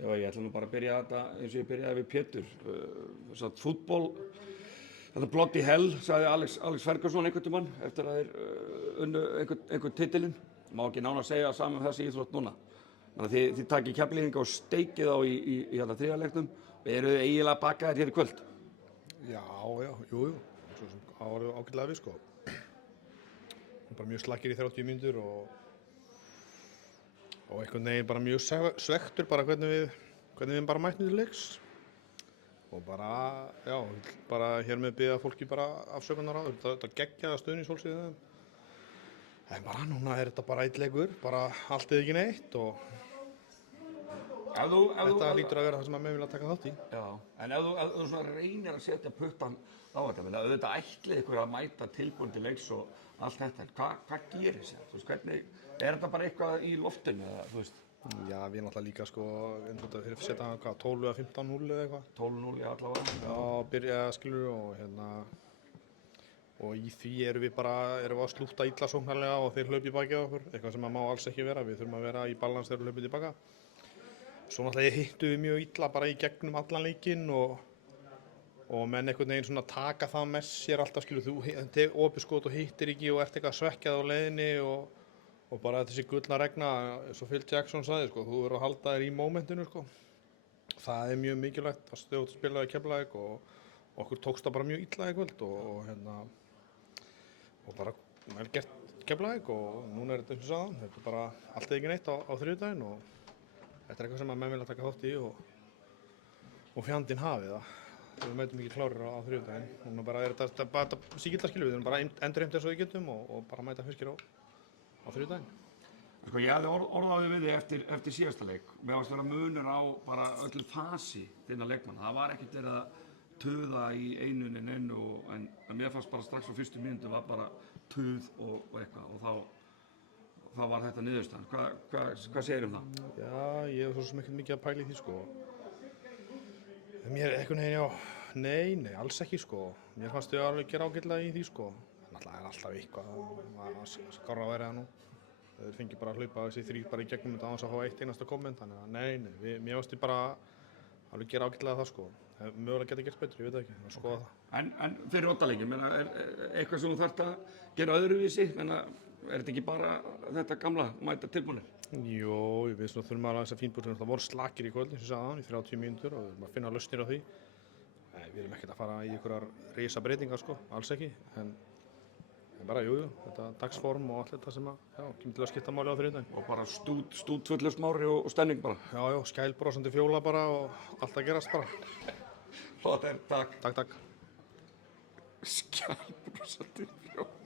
Já, ég ætla nú bara að byrja þetta eins og ég byrjaði við Pétur. Fútból, þetta er bloody hell, sagði Alex Ferguson einhvern tímann eftir að þeir unnu einhvern titilinn. Má ekki nána segja saman þessi íþrótt núna. Þannig að þið takið Keflvíkinga og steikið á í hérna þriðja leiknum og eruð þið eiginlega bakaðir hér í kvöld? Já, jú. Svo sem ágætlega við sko. Bara mjög slakir í 30 mínútur og einhvern veginn bara mjög svektur bara hvernig við bara mættum til leiks. Og bara, já, bara hér með biðja fólki bara afsökunar á þetta geggjaða stuðningsfólksins í þeim. En bara núna er þetta bara einn leikur, bara allt eða ekki neitt og þetta hlýtur að vera það sem að menn vilja taka þátt í. Já, en ef þú svona reynir að setja puttan á þetta, auðvitað ætlið ykkur að mæta tilbúin til leiks og allt þetta, hvað gerir sér? Þú veist, hvernig, er þetta bara eitthvað í loftinu eða, þú veist? Já, við náttúrulega líka sko, eins og þetta setja hvað, 12 eða 15-0 eða eitthvað. 12-0 allavega. Já, byrja skilur og í því erum við að slúta illa sóknarlega og þeir hlaupa í bakið á okkur, eitthvað sem má alls ekki vera, við þurfum að vera í balans þegar við hlaupum tilbaka. Svo náttúrulega hittum við mjög illa bara í gegnum allan leikinn og menn einhvern veginn svona taka það með sér alltaf skilur, þú tegur opið skot og hittir ekki og ert eitthvað svekkjað á leiðinni og bara þessi gullna regna, eins og Phil Jackson sagði sko, þú verður að halda þér í mómentinu sko. Það er mjög mikilvægt að spila í Keflavík og okkur tókst það bara mjög illa í kvöld og bara vel gert Keflavík og núna er þetta eins og sagðan, þetta er bara allt eða ekki neitt á þriðjudaginn og þetta er eitthvað sem að menn vilja taka þátt í og fjandinn hafi það. Við mætum ekki klárir á þriðjudaginn. Núna bara er þetta bara sígildarskilur, við erum bara endurheimt eins og við getum og bara mæta fiskir á þriðjudaginn. Sko ég hefði orðaði við þig eftir síðasta leik. Mér varst vera munur á bara öllu fasi þinna leikmanna. Það var ekkert verið að tuða í einu en mér fannst bara strax á fyrstu mínútu var bara tuð og eitthvað og þá var þetta niðurstaðan. Hvað segir það? Já, ég hef svo sem ekkert mikið að pæla í því sko. Mér einhvern veginn, já, nei, alls ekki sko. Mér fannst ég alveg gera ágætlega í því sko. Náttúrulega er alltaf eitthvað að skára að vera það nú. Þeir fengi bara að hlaupa þessi þrír bara í gegnum þetta án þess að fá eitt einasta komment, þannig að nei, mér fannst ég bara alveg gera ágætlega það sko. Mögulega geta gert betur, ég veit það ekki, að skoða það. En fyrir oddaleikinn, er eitthvað sem þú þarft að gera öðruvísi? Er þetta ekki bara þetta gamla mæta tilbúinir? Jó, við þurfum að þess að fínbúrið það voru slakir í kvöld, eins og sagði hann, í 30 mínútur og við erum að finna lausnir á því. Við erum ekkert að fara í einhverjar risa breytingar sko, alls ekki, en bara jú, þetta dagsform og allt þetta sem kemur til að skipta máli á þriðjudaginn. Og bara stútfullur Smári og stemning bara? Já, skælbrosandi Fjóla bara og allt að gerast bara. Flott, takk. Takk. Skælbrosandi Fjóla.